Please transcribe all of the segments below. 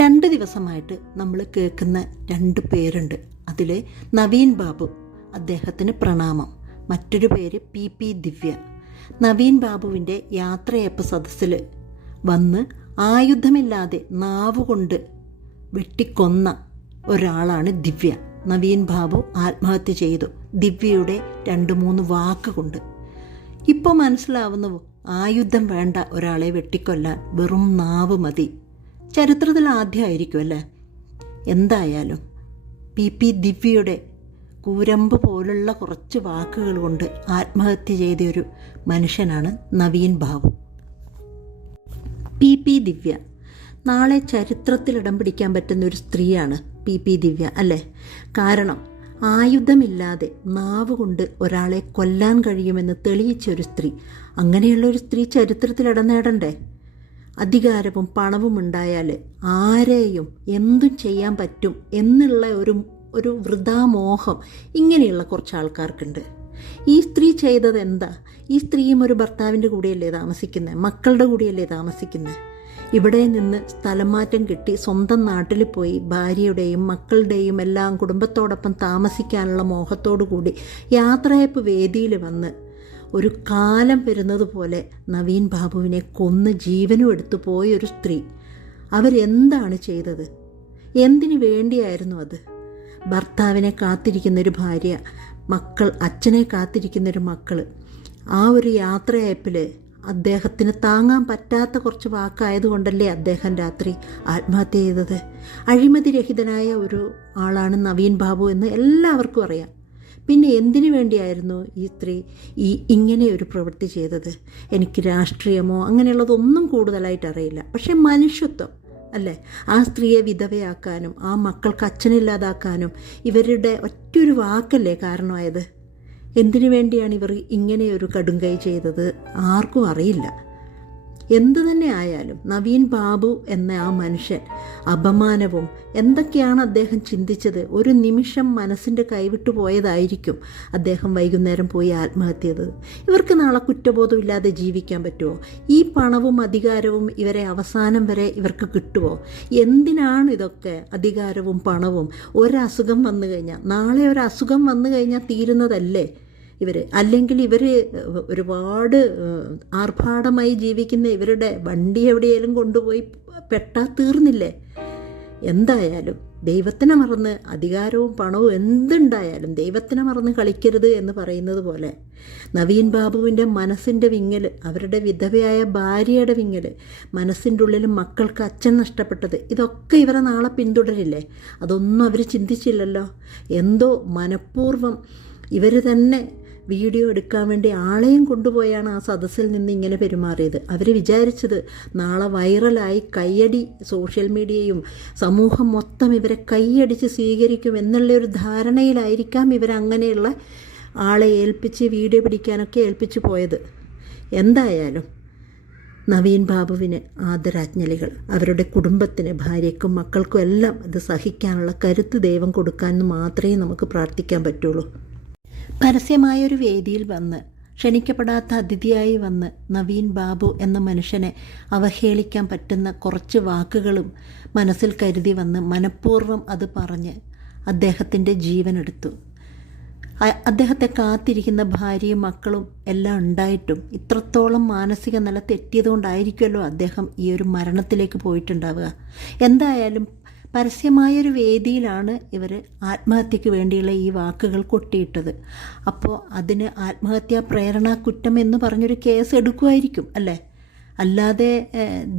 രണ്ട് ദിവസമായിട്ട് നമ്മൾ കേൾക്കുന്ന രണ്ട് പേരുണ്ട്. അതിൽ നവീൻ ബാബു അദ്ദേഹത്തിന് പ്രണാമം. മറ്റൊരു പേര് പി പി ദിവ്യ. നവീൻ ബാബുവിന്റെ യാത്രയപ്പ് സദസ്സിൽ വന്ന് ആയുധമില്ലാതെ നാവുകൊണ്ട് വെട്ടിക്കൊന്ന ഒരാളാണ് ദിവ്യ. നവീൻ ബാബു ആത്മഹത്യ ചെയ്തു. ദിവ്യയുടെ രണ്ട് മൂന്ന് വാക്കുകൊണ്ട്. ഇപ്പോൾ മനസ്സിലാവുന്നു ആയുധം വേണ്ട ഒരാളെ വെട്ടിക്കൊല്ലാൻ വെറും നാവ് മതി. ചരിത്രത്തിൽ ആദ്യമായിരിക്കും അല്ലേ? എന്തായാലും പി. പി. ദിവ്യയുടെ കൂരമ്പ് പോലുള്ള കുറച്ച് വാക്കുകൾ കൊണ്ട് ആത്മഹത്യ ചെയ്ത ഒരു മനുഷ്യനാണ് നവീൻ ബാബു. പി. പി. ദിവ്യ. നാളെ ചരിത്രത്തിൽ ഇടം പിടിക്കാൻ പറ്റുന്ന ഒരു സ്ത്രീയാണ് പി. പി. ദിവ്യ അല്ലേ? കാരണം ആയുധമില്ലാതെ നാവ് കൊണ്ട് ഒരാളെ കൊല്ലാൻ കഴിയുമെന്ന് തെളിയിച്ച ഒരു സ്ത്രീ. അങ്ങനെയുള്ള ഒരു സ്ത്രീ ചരിത്രത്തിൽ ഇടം നേടണ്ടേ? അധികാരവും പണവും ഉണ്ടായാൽ ആരെയും എന്തും ചെയ്യാൻ പറ്റും എന്നുള്ള ഒരു ഒരു വൃതാമോഹം ഇങ്ങനെയുള്ള കുറച്ച് ആൾക്കാർക്കുണ്ട്. ഈ സ്ത്രീ ചെയ്തത് എന്താ? ഈ സ്ത്രീയും ഒരു ഭർത്താവിന്റെ കൂടെയല്ലേ താമസിക്കുന്നത് മക്കളുടെ കൂടെയല്ലേ താമസിക്കുന്നത് ഇവിടെ നിന്ന് സ്ഥലം മാറ്റം കിട്ടി സ്വന്തം നാട്ടിൽ പോയി ഭാര്യയുടെയും മക്കളുടെയും എല്ലാം കുടുംബത്തോടൊപ്പം താമസിക്കാനുള്ള മോഹത്തോടു കൂടി യാത്രയപ്പ് വേദിയിൽ വന്ന് ഒരു കാലം വരുന്നത് പോലെ നവീൻ ബാബുവിനെ കൊന്ന് ജീവനും എടുത്തു പോയൊരു സ്ത്രീ. അവരെന്താണ് ചെയ്തത്? എന്തിനു വേണ്ടിയായിരുന്നു അത്? ഭർത്താവിനെ കാത്തിരിക്കുന്നൊരു ഭാര്യ മക്കൾ അച്ഛനെ കാത്തിരിക്കുന്നൊരു മക്കൾ ആ ഒരു യാത്രയപ്പിൽ അദ്ദേഹത്തിന് താങ്ങാൻ പറ്റാത്ത കുറച്ച് വാക്കായതുകൊണ്ടല്ലേ അദ്ദേഹം രാത്രി ആത്മഹത്യ ചെയ്തത്? അഴിമതിരഹിതനായ ഒരു ആളാണ് നവീൻ ബാബു എന്ന് എല്ലാവർക്കും അറിയാം. പിന്നെ എന്തിനു വേണ്ടിയായിരുന്നു ഈ സ്ത്രീ ഈ ഇങ്ങനെ ഒരു പ്രവൃത്തി ചെയ്തത്? എനിക്ക് രാഷ്ട്രീയമോ അങ്ങനെയുള്ളതൊന്നും കൂടുതലായിട്ട് അറിയില്ല. പക്ഷേ മനുഷ്യത്വം അല്ലേ? ആ സ്ത്രീയെ വിധവയാക്കാനും ആ മക്കൾക്ക് അച്ഛനില്ലാതാക്കാനും ഇവരുടെ ഒറ്റൊരു വാക്കല്ലേ കാരണമായത്? എന്തിനു വേണ്ടിയാണ് ഇവർ ഇങ്ങനെ ഒരു കടുങ്കൈ ചെയ്തത്? ആർക്കും അറിയില്ല. എന്തു തന്നെ ആയാലും നവീൻ ബാബു എന്ന ആ മനുഷ്യൻ അപമാനവും എന്തൊക്കെയാണ് അദ്ദേഹം ചിന്തിച്ചത്? ഒരു നിമിഷം മനസ്സിന്റെ കൈവിട്ടു പോയതായിരിക്കും അദ്ദേഹം വൈകുന്നേരം പോയി ആത്മഹത്യ ചെയ്തത് ഇവർക്ക് നാളെ കുറ്റബോധമില്ലാതെ ജീവിക്കാൻ പറ്റുമോ ഈ പണവും അധികാരവും ഇവരെ അവസാനം വരെ ഇവർക്ക് കിട്ടുമോ എന്തിനാണ് ഇതൊക്കെ അധികാരവും പണവും? ഒരസുഖം വന്നു കഴിഞ്ഞാൽ നാളെ ഒരു വന്നു കഴിഞ്ഞാൽ തീരുന്നതല്ലേ? ഇവർ അല്ലെങ്കിൽ ഇവർ ഒരുപാട് ആർഭാടമായി ജീവിക്കുന്ന ഇവരുടെ വണ്ടി എവിടെയെങ്കിലും കൊണ്ടുപോയി പെട്ടാ തീർന്നില്ലേ? എന്തായാലും ദൈവത്തിനെ മറന്ന് അധികാരവും പണവും എന്തുണ്ടായാലും ദൈവത്തിനെ മറന്ന് കളിക്കരുത് എന്ന് പറയുന്നത് പോലെ നവീൻ ബാബുവിന്റെ മനസ്സിന്റെ വിങ്ങൽ അവരുടെ വിധവയായ ഭാര്യയുടെ വിങ്ങൽ മനസ്സിന്റെ ഉള്ളിൽ മക്കൾക്ക് അച്ഛൻ നഷ്ടപ്പെട്ടത് ഇതൊക്കെ ഇവരെ നാളെ പിന്തുടരില്ലേ? അതൊന്നും അവർ ചിന്തിച്ചില്ലല്ലോ. എന്തോ മനഃപൂർവം ഇവർ തന്നെ വീഡിയോ എടുക്കാൻ വേണ്ടി ആളെയും കൊണ്ടുപോയാണ് ആ സദസ്സിൽ നിന്ന് ഇങ്ങനെ പെരുമാറിയത്. അവർ വിചാരിച്ചത് നാളെ വൈറലായി കയ്യടി സോഷ്യൽ മീഡിയയും സമൂഹം മൊത്തം ഇവരെ കൈയടിച്ച് സ്വീകരിക്കും എന്നുള്ള ഒരു ധാരണയിലായിരിക്കാം ഇവരങ്ങനെയുള്ള ആളെ ഏൽപ്പിച്ച് വീഡിയോ പിടിക്കാനൊക്കെ ഏൽപ്പിച്ചു പോയത്. എന്തായാലും നവീൻ ബാബുവിന് ആദരാജ്ഞലികൾ അവരുടെ കുടുംബത്തിന് ഭാര്യയ്ക്കും മക്കൾക്കും എല്ലാം ഇത് സഹിക്കാനുള്ള കരുത്ത് ദൈവം കൊടുക്കാമെന്ന് മാത്രമേ നമുക്ക് പ്രാർത്ഥിക്കാൻ പറ്റുള്ളൂ. പരസ്യമായൊരു വേദിയിൽ വന്ന് ക്ഷണിക്കപ്പെടാത്ത അതിഥിയായി വന്ന് നവീൻ ബാബു എന്ന മനുഷ്യനെ അവഹേളിക്കാൻ പറ്റുന്ന കുറച്ച് വാക്കുകളും മനസ്സിൽ കരുതി വന്ന് മനഃപൂർവം അത് പറഞ്ഞ് അദ്ദേഹത്തിന്റെ ജീവനെടുത്തു. അദ്ദേഹത്തെ കാത്തിരിക്കുന്ന ഭാര്യയും മക്കളും എല്ലാം ഉണ്ടായിട്ടും ഇത്രത്തോളം മാനസിക നില തെറ്റിയതുകൊണ്ടായിരിക്കുമല്ലോ അദ്ദേഹം ഈ ഒരു മരണത്തിലേക്ക് പോയിട്ടുണ്ടാവുക. എന്തായാലും പരസ്യമായൊരു വേദിയിലാണ് ഇവർ ആത്മഹത്യക്ക് വേണ്ടിയുള്ള ഈ വാക്കുകൾ കൊട്ടിയിട്ടത്. അപ്പോൾ അതിന് ആത്മഹത്യാ പ്രേരണ കുറ്റം എന്ന് പറഞ്ഞൊരു കേസ് എടുക്കുമായിരിക്കും അല്ലേ? അല്ലാതെ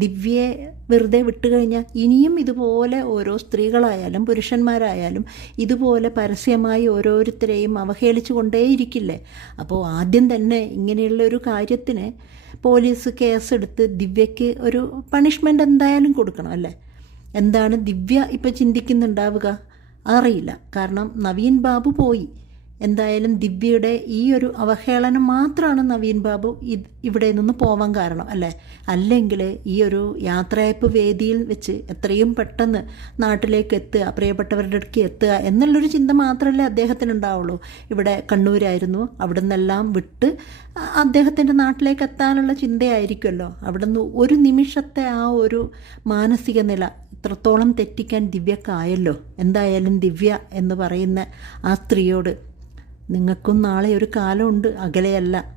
ദിവ്യയെ വെറുതെ വിട്ടുകഴിഞ്ഞാൽ ഇനിയും ഇതുപോലെ ഓരോ സ്ത്രീകളായാലും പുരുഷന്മാരായാലും ഇതുപോലെ പരസ്യമായി ഓരോരുത്തരെയും അവഹേളിച്ചു കൊണ്ടേയിരിക്കില്ലേ? അപ്പോൾ ആദ്യം തന്നെ ഇങ്ങനെയുള്ള ഒരു കാര്യത്തിന് പോലീസ് കേസെടുത്ത് ദിവ്യയ്ക്ക് ഒരു പണിഷ്മെന്റ് എന്തായാലും കൊടുക്കണം അല്ലേ? എന്താണ് ദിവ്യ ഇപ്പം ചിന്തിക്കുന്നുണ്ടാവുക? അറിയില്ല കാരണം നവീൻ ബാബു പോയി. എന്തായാലും ദിവ്യയുടെ ഈ ഒരു അവഹേളനം മാത്രമാണ് നവീൻ ബാബു ഇവിടെ നിന്ന് പോവാൻ കാരണം അല്ലേ? അല്ലെങ്കിൽ ഈ ഒരു യാത്രയപ്പ് വേദിയിൽ വെച്ച് എത്രയും പെട്ടെന്ന് നാട്ടിലേക്ക് എത്തുക പ്രിയപ്പെട്ടവരുടെ അടുക്ക് എത്തുക എന്നുള്ളൊരു ചിന്ത മാത്രമല്ലേ അദ്ദേഹത്തിന് ഉണ്ടാവുള്ളൂ ഇവിടെ കണ്ണൂരായിരുന്നു. അവിടെ നിന്നെല്ലാം വിട്ട് അദ്ദേഹത്തിന്റെ നാട്ടിലേക്ക് എത്താനുള്ള ചിന്തയായിരിക്കുമല്ലോ. അവിടെ നിന്ന് ഒരു നിമിഷത്തെ ആ ഒരു മാനസിക നില അത്രത്തോളം തെറ്റിക്കാൻ ദിവ്യക്കായല്ലോ? എന്തായാലും ദിവ്യ എന്ന് പറയുന്ന ആ സ്ത്രീയോട് നിങ്ങൾക്കും നാളെ ഒരു കാലമുണ്ട് അകലെയല്ല.